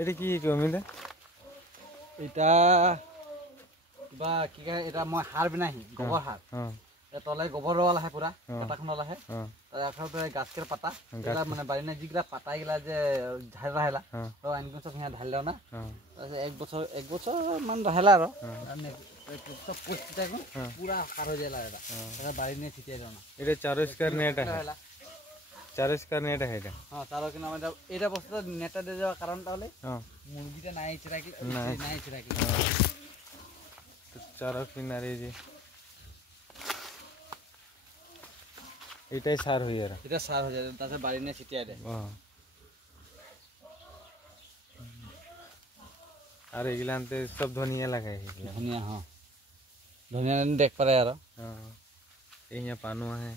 এটা কি জমিতে এটা কিবা কি কয় এটা মই সাৰ বিনাহি গোবৰ সাৰ তলে গোবৰ রোয়াল আহে পুরা কটাখন আহে তারপরে গাছকের পাতা এগুলা মানে বাড়ি না যেগুলা পাতা এগুলা যে ঝাল রাহেলা তো আনকো সব হিয়া ঢাল দাও না এক বছর মান রাহেলা আর সব পুষ্টিটা পুরা সার হয়ে যায় এটা বাড়ি নিয়ে ছিটিয়ে দাও না এটা 4 স্কয়ার নেট আছে 4 স্কয়ার নেট আছে এটা হ্যাঁ 4 কিনা মানে এটা বস্তুটা নেটটা দিয়ে যাওয়ার কারণটা হলে মুরগিটা নাই চিরাকি তো 4 কিনারে যে এটাই সার হয়ে যায় এটা সার হয়ে যায় তাতে বাড়ি নিয়ে ছিটিয়ে দেয় আর এগুলাতে সব ধনিয়া লাগাই ধনিয়া হ্যাঁ ধনিয়া দেখ পারে আর हाँ ये पानुआ है